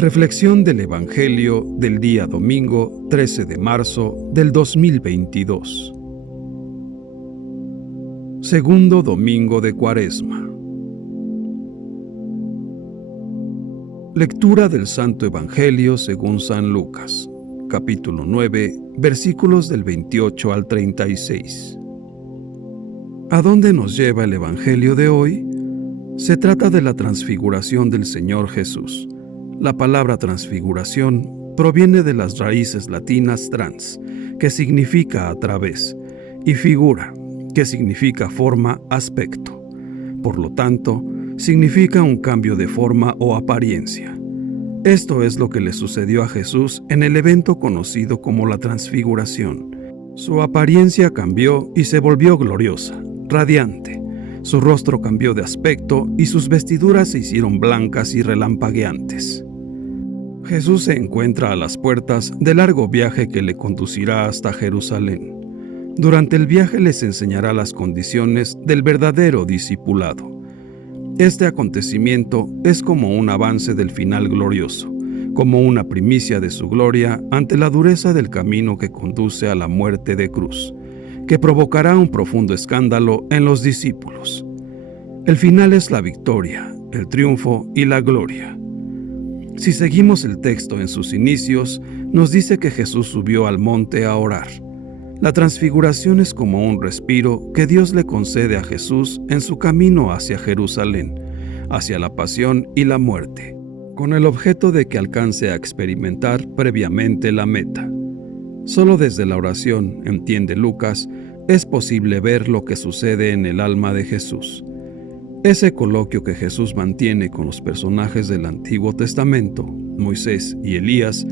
Reflexión del Evangelio del día domingo 13 de marzo del 2022. Segundo domingo de Cuaresma. Lectura del Santo Evangelio según San Lucas, capítulo 9, versículos del 28 al 36. ¿A dónde nos lleva el Evangelio de hoy? Se trata de la transfiguración del Señor Jesús. La palabra transfiguración proviene de las raíces latinas trans, que significa a través, y figura, que significa forma, aspecto. Por lo tanto, significa un cambio de forma o apariencia. Esto es lo que le sucedió a Jesús en el evento conocido como la transfiguración. Su apariencia cambió y se volvió gloriosa, radiante. Su rostro cambió de aspecto y sus vestiduras se hicieron blancas y relampagueantes. Jesús se encuentra a las puertas del largo viaje que le conducirá hasta Jerusalén. Durante el viaje les enseñará las condiciones del verdadero discipulado. Este acontecimiento es como un avance del final glorioso, como una primicia de su gloria ante la dureza del camino que conduce a la muerte de cruz, que provocará un profundo escándalo en los discípulos. El final es la victoria, el triunfo y la gloria. Si seguimos el texto en sus inicios, nos dice que Jesús subió al monte a orar. La transfiguración es como un respiro que Dios le concede a Jesús en su camino hacia Jerusalén, hacia la pasión y la muerte, con el objeto de que alcance a experimentar previamente la meta. Solo desde la oración, entiende Lucas, es posible ver lo que sucede en el alma de Jesús. Ese coloquio que Jesús mantiene con los personajes del Antiguo Testamento, Moisés y Elías,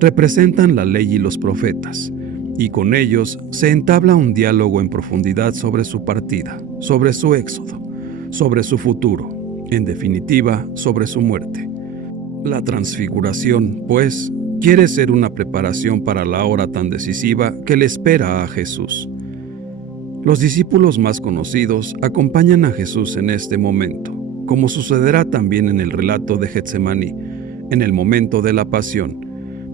representan la ley y los profetas, y con ellos se entabla un diálogo en profundidad sobre su partida, sobre su éxodo, sobre su futuro, en definitiva, sobre su muerte. La transfiguración, pues, quiere ser una preparación para la hora tan decisiva que le espera a Jesús. Los discípulos más conocidos acompañan a Jesús en este momento, como sucederá también en el relato de Getsemaní, en el momento de la pasión.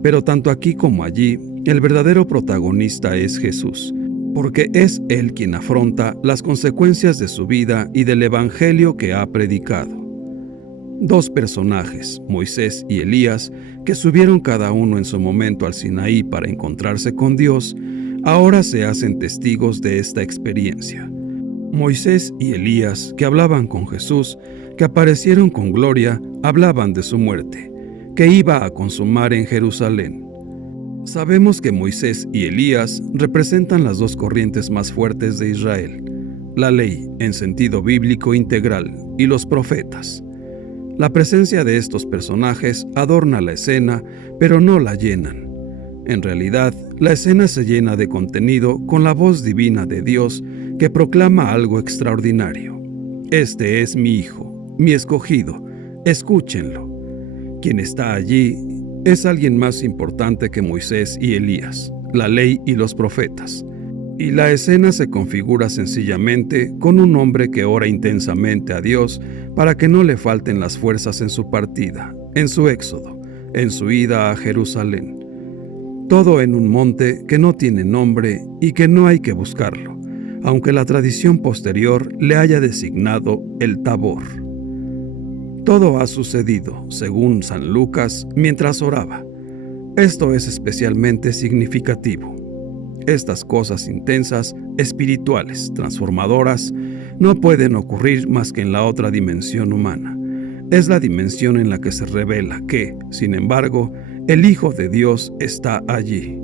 Pero tanto aquí como allí, el verdadero protagonista es Jesús, porque es Él quien afronta las consecuencias de su vida y del Evangelio que ha predicado. Dos personajes, Moisés y Elías, que subieron cada uno en su momento al Sinaí para encontrarse con Dios, ahora se hacen testigos de esta experiencia. Moisés y Elías, que hablaban con Jesús, que aparecieron con gloria, hablaban de su muerte, que iba a consumar en Jerusalén. Sabemos que Moisés y Elías representan las dos corrientes más fuertes de Israel, la ley en sentido bíblico integral y los profetas. La presencia de estos personajes adorna la escena, pero no la llenan. En realidad, la escena se llena de contenido con la voz divina de Dios que proclama algo extraordinario. Este es mi Hijo, mi escogido, escúchenlo. Quien está allí es alguien más importante que Moisés y Elías, la ley y los profetas. Y la escena se configura sencillamente con un hombre que ora intensamente a Dios para que no le falten las fuerzas en su partida, en su éxodo, en su ida a Jerusalén. Todo en un monte que no tiene nombre y que no hay que buscarlo, aunque la tradición posterior le haya designado el Tabor. Todo ha sucedido, según San Lucas, mientras oraba. Esto es especialmente significativo. Estas cosas intensas, espirituales, transformadoras, no pueden ocurrir más que en la otra dimensión humana. Es la dimensión en la que se revela que, sin embargo, el Hijo de Dios está allí.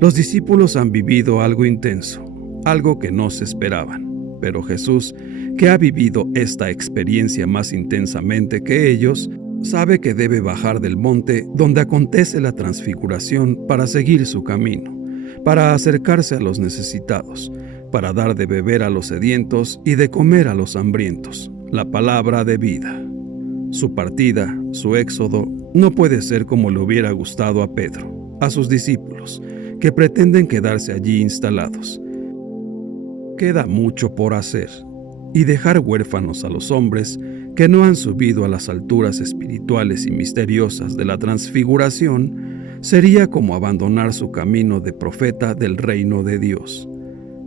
Los discípulos han vivido algo intenso, algo que no se esperaban, pero Jesús, que ha vivido esta experiencia más intensamente que ellos, sabe que debe bajar del monte donde acontece la transfiguración para seguir su camino, para acercarse a los necesitados, para dar de beber a los sedientos y de comer a los hambrientos, la palabra de vida. Su partida, su éxodo, no puede ser como le hubiera gustado a Pedro, a sus discípulos, que pretenden quedarse allí instalados. Queda mucho por hacer, y dejar huérfanos a los hombres que no han subido a las alturas espirituales y misteriosas de la transfiguración, sería como abandonar su camino de profeta del reino de Dios.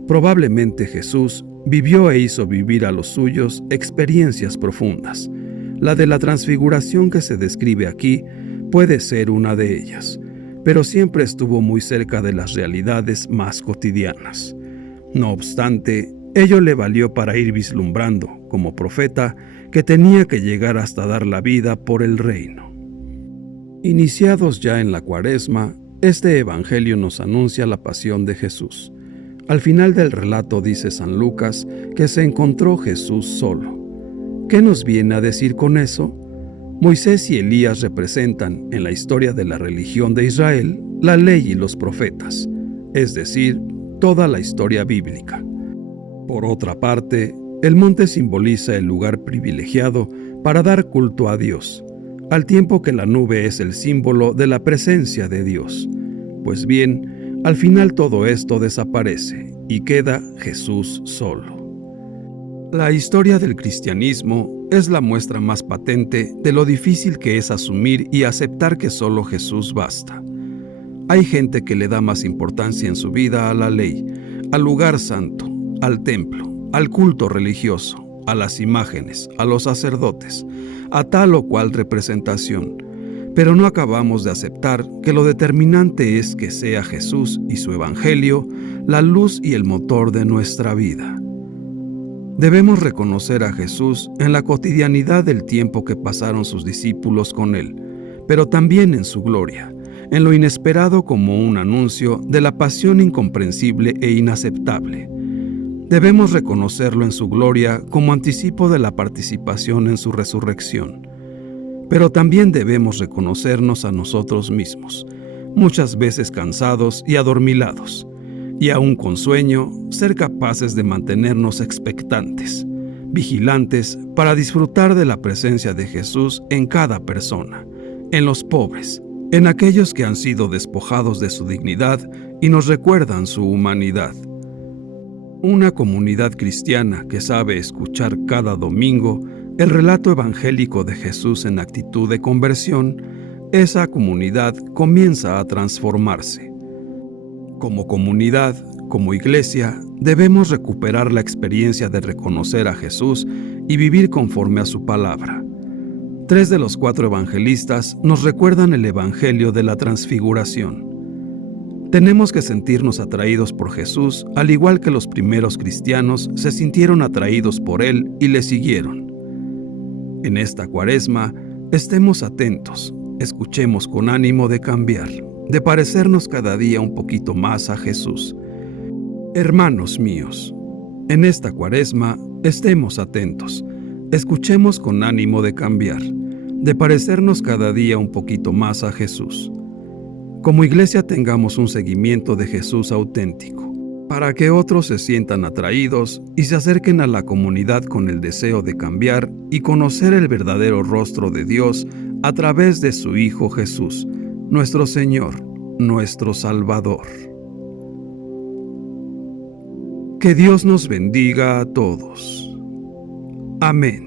Probablemente Jesús vivió e hizo vivir a los suyos experiencias profundas. La de la transfiguración que se describe aquí puede ser una de ellas, pero siempre estuvo muy cerca de las realidades más cotidianas. No obstante, ello le valió para ir vislumbrando, como profeta, que tenía que llegar hasta dar la vida por el reino. Iniciados ya en la Cuaresma, este evangelio nos anuncia la pasión de Jesús. Al final del relato dice San Lucas que se encontró Jesús solo. ¿Qué nos viene a decir con eso? Moisés y Elías representan, en la historia de la religión de Israel, la ley y los profetas, es decir, toda la historia bíblica. Por otra parte, el monte simboliza el lugar privilegiado para dar culto a Dios, al tiempo que la nube es el símbolo de la presencia de Dios. Pues bien, al final todo esto desaparece y queda Jesús solo. La historia del cristianismo es la muestra más patente de lo difícil que es asumir y aceptar que solo Jesús basta. Hay gente que le da más importancia en su vida a la ley, al lugar santo, al templo, al culto religioso, a las imágenes, a los sacerdotes, a tal o cual representación, pero no acabamos de aceptar que lo determinante es que sea Jesús y su evangelio la luz y el motor de nuestra vida. Debemos reconocer a Jesús en la cotidianidad del tiempo que pasaron sus discípulos con él, pero también en su gloria, en lo inesperado como un anuncio de la pasión incomprensible e inaceptable. Debemos reconocerlo en su gloria como anticipo de la participación en su resurrección. Pero también debemos reconocernos a nosotros mismos, muchas veces cansados y adormilados, y aún con sueño, ser capaces de mantenernos expectantes, vigilantes para disfrutar de la presencia de Jesús en cada persona, en los pobres, en aquellos que han sido despojados de su dignidad y nos recuerdan su humanidad. Una comunidad cristiana que sabe escuchar cada domingo el relato evangélico de Jesús en actitud de conversión, esa comunidad comienza a transformarse. Como comunidad, como iglesia, debemos recuperar la experiencia de reconocer a Jesús y vivir conforme a su palabra. 3 de los 4 evangelistas nos recuerdan el evangelio de la transfiguración. Tenemos que sentirnos atraídos por Jesús, al igual que los primeros cristianos se sintieron atraídos por Él y le siguieron. En esta Cuaresma, estemos atentos, escuchemos con ánimo de cambiar, de parecernos cada día un poquito más a Jesús. Hermanos míos, en esta Cuaresma, estemos atentos, escuchemos con ánimo de cambiar, de parecernos cada día un poquito más a Jesús. Como iglesia tengamos un seguimiento de Jesús auténtico, para que otros se sientan atraídos y se acerquen a la comunidad con el deseo de cambiar y conocer el verdadero rostro de Dios a través de su Hijo Jesús, nuestro Señor, nuestro Salvador. Que Dios nos bendiga a todos. Amén.